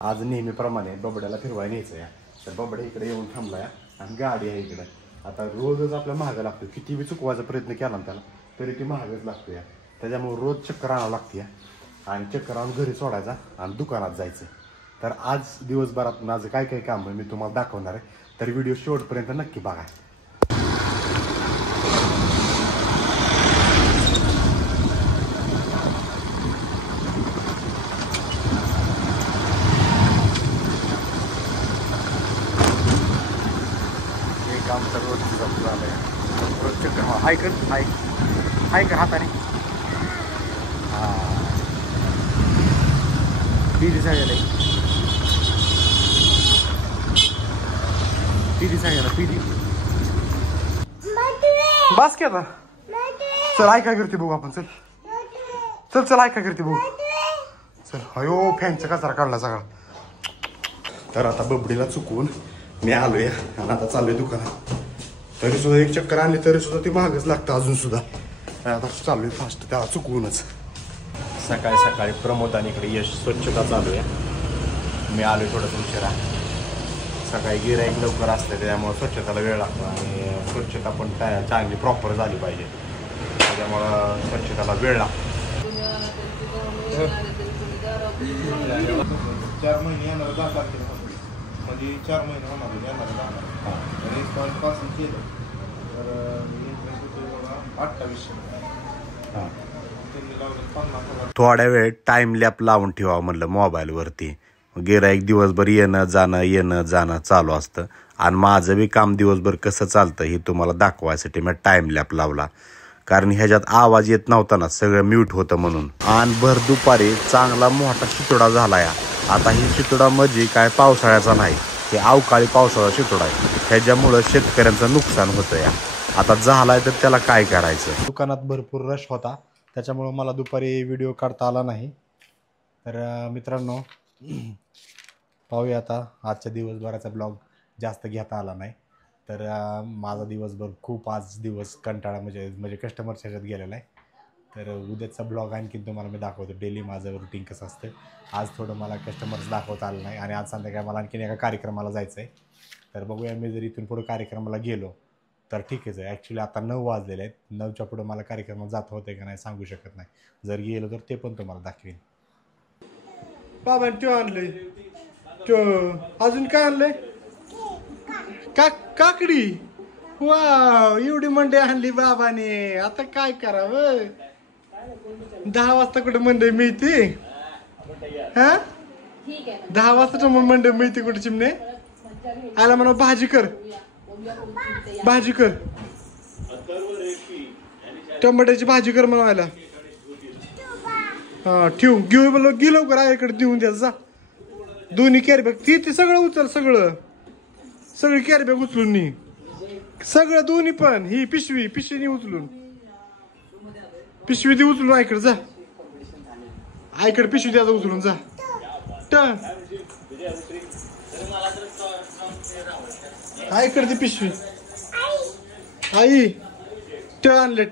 आज नेहमीप्रमाणे बबड्याला फिरवायला न्यायचं या. तर बबड्या इकडे येऊन थांबलाय आणि गाडी आहे इकडे. आता रोजच आपल्या महाग लागतो. किती बी चुकवायचा प्रयत्न केला ना त्याला तरी ती महागच लागतो या. त्याच्यामुळे रोज चक्कर आणावं लागते आणि चक्कर आणून घरी सोडायचा आणि दुकानात जायचं. तर आज दिवसभरात माझं काय काय काम आहे मी तुम्हाला दाखवणार आहे. तर व्हिडिओ शेवटपर्यंत नक्की बघा. काम तर रोज झालंय. रोज चक्कर हाय कर हाय कर हाताने. हां पिढी सांगायला पिढी बस की आता. चल ऐका करते बघू आपण. चल चल चल ऐका करते बघू. चल अयो फॅनचा कचरा काढला सगळा. तर आता बबडीला चुकवून मी आलोय आणि आता चाललोय दुकानात. तरी सुद्धा एक चक्कर आणली तरी सुद्धा ती महागच लागतं अजून सुद्धा. आता चाललोय फास्ट त्याला चुकवूनच. सकाळी सकाळी प्रमोदानीकडे यश स्वच्छता चालू आहे. मी आलोय थोडंसं उशिरा. सकाळी गिऱ्हाईक लवकर असते त्यामुळे स्वच्छताला वेळ लागतो आणि स्वच्छता पण चांगली प्रॉपर झाली पाहिजे त्याच्यामुळं स्वच्छताला वेळ लागतो. 4 महिने येणार 10 तारखेला म्हणजे 4 महिने होणार येणार 10 इंस्टॉलमेंटपासून केलं तर इंटरेस्ट होतो बघा 2800. हां त्यांनी लावलं 50,000. थोड्या वेळ टाइम लॅप लावून ठेवा म्हणलं मोबाईलवरती. गिऱ्हाईक दिवसभर येणं जाणं चालू असतं आणि माझं बी काम दिवसभर कसं चालतं हे तुम्हाला दाखवायसाठी मी टाइम लॅप लावला. कारण ह्याच्यात आवाज येत नव्हता ना, सगळं म्यूट होतं म्हणून. आणि भर दुपारी चांगला मोठा शितोडा झाला या. आता ही शितोडा म्हणजे काय पावसाळ्याचा नाही, हे अवकाळी पावसाळा शितोडा आहे. ह्याच्यामुळं शेतकऱ्यांचं नुकसान होतं या. आता झालाय तर त्याला काय करायचं. दुकानात भरपूर रश होता त्याच्यामुळं मला दुपारी व्हिडिओ काढता आला नाही. तर मित्रांनो पाहूया आता आजच्या दिवसभराचा ब्लॉग जास्त घेता आला नाही. तर माझा दिवसभर खूप आज दिवस कंटाळा म्हणजे कस्टमरच्या ह्याच्यात गेलेला आहे. तर उद्याचा ब्लॉग आणखी तुम्हाला मी दाखवतो डेली माझं रुटीन कसं असतं. आज थोडं मला कस्टमर्स दाखवता आलं नाही आणि आज संध्याकाळी मला आणखीन एका कार्यक्रमाला जायचं आहे. तर बघूया मी जर इथून पुढं कार्यक्रमाला गेलो तर ठीकच आहे. ॲक्च्युली आता 9 वाजलेले आहेत. 9च्या पुढं मला कार्यक्रमात जात होते का नाही सांगू शकत नाही. जर गेलो तर ते पण तुम्हाला दाखवेन. बाबा त्यो आणलंय त्यो अजून काय आणलंय काकडी. वाव एवढी मंडई आणली बाबाने. आता काय करावं 10 वाजता कुठे मंडई मिळते. हा 10 वाजता मंडई मिळते कुठे चिमणे. आला म्हणा भाजी कर टमाट्याची भाजी कर म्हणायला. हा ठेवू घेऊ बोल गी लवकर आहे इकडे देऊन द्या जा. दोन्ही कॅरी बॅग ती सगळं उचल सगळी कॅरी बॅग उचलून नी सगळं दोन्ही पण. ही पिशवी उचलून पिशवी ती उचलून आईकडे जा. आईकडे पिशवी द्यायचा उचलून जा. आईकडे ती पिशवी आई आणले